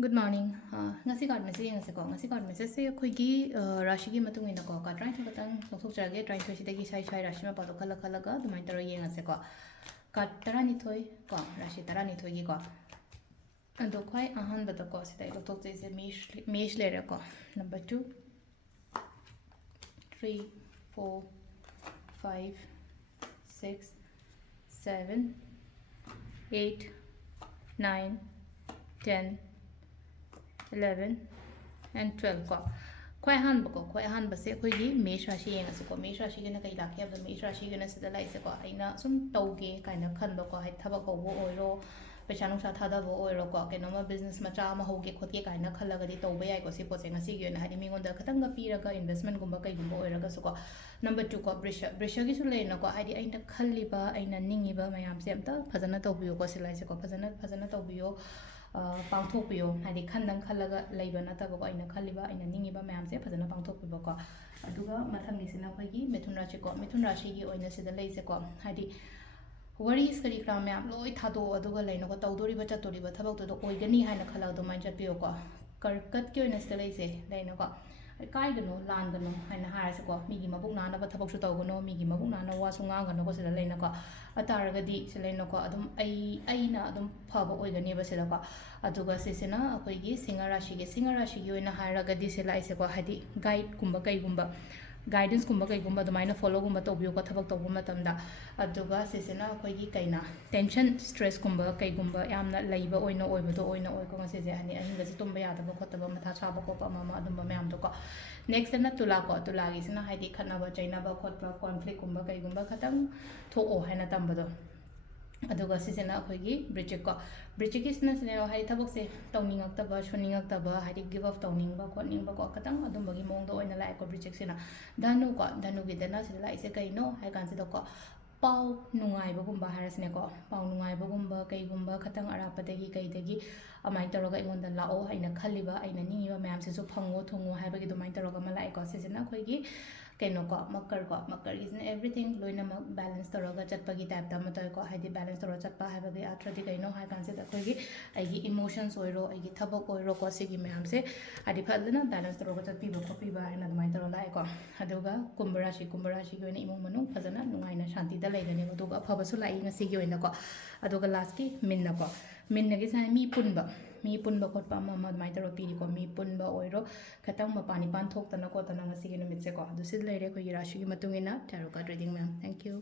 Good morning. Ngasi card message ngasi ko. Ngasi card message se khoi gi rashi gi matung ina ko ka try to katang sok chage try to sidagi sai sai rashi ma pado khala khala ga dumai taro ye ngasi ko. Card tara ni thoi ko rashi tara ni thoi gi ko. Ando khoi ahan bata ko sidai lo tok se mesh le re ko. Number 2 3 4 5 6 7 8 9 10 11 and 12 ko khoi han ba ko khoi han ba se khoi gi mesh rashi yenga se ko mesh rashi gena kai la khe ba mesh rashi gena se da lai se ko aina sum tauge kaina khan ba ko hai thaba ko bo oiro pecha nung sa thada bo oiro ko ke no ma business ma cha ma hoge khotge kaina khalla ga di tauba yai ko se po se ngasi gi na hari mi ngon da khatang ga pi ra ga investment gumba kai gumba oira ga su ko number 2 ko brisha gi su le na ko hari aina khalli ba aina ningi ba mayam se amta phajana taubiyo ko se lai se ko phajana taubiyo pangthokpiyo hadi khandang khallaga leiba nataba ko aina khaliba aina ningiba mayam se phajana pangthokpiba ko aduga mathangi sina khoigi mithun rashi gi oina sida leise ko hadi worries kari kra mayam loi thado aduga leino ko tawdori ba chatori ba thabak to oigani haina khala do man chatpiyo ko karkat ki oina sida leise leino ko kai gano lan gano haina harase ko migi mabuk nana ba thabak su tawgano migi mabuk nana wa su nga gano ko sida leino ko ataraga di silaino ko adum aina adum phaba oigani ba sida ko aduga sesena akoigi singa rashi gi oina haraga di sila ise ko hadi guide kumba kai gumba guidance kumba kai gumba dumaina follow gumba to biyo ko thabak to gumba tamda aduga sesena akoigi kaina tension stress kumba kai gumba yamna leiba oina oiba oina oi ko ngase je ani ahinga se tumba ya daba khotaba matha chaba ko pa mama adumba mayam to ko next na tula ko tula gi sina hadi khana ba chaina ba khotba conflict kumba kai gumba khatang tho o haina tamba do aduga sisena akoigi bridge ki sina sina hai thabak se tawning taba shunning taba hai give up tawning ba khotning ba ko katang adum bagi mong do oina lai ko bridge sina danu gi dana sila lai se kai no hai kan se do ko pau nungai ba gumba harasne ko pau nungai ba gumba kai gumba khatang arapa dagi kai dagi amai taroga ingon da lao aina khaliba aina ningi ba mayam se so phango thongo hai bagi dumai taroga malai ko sisena khoigi keno ko makar gi sina everything loina mak balance taroga chatpagi type ta ma ko haidi balance taroga chatpa hai bagi atradi kaino hai kan se da khoigi aigi emotions oiro aigi thabak oiro ko sigi mayam se adi phadana balance taroga chatpi ba khopi ba aina dumai taro lai ko aduga kumbarashi gi oina imong manu phadana nungaina shanti da laigani aduga phaba su lai ngasi gi oina ko aduga last ki minna ko minna gi sa mi punba khotpa ma dumai taro pi ko mi punba oiro khatang mapani pan thok tana ko tana ngasi gi numit se ko adu sid leire ko rashi gi matungina tarot card reading ma'am thank you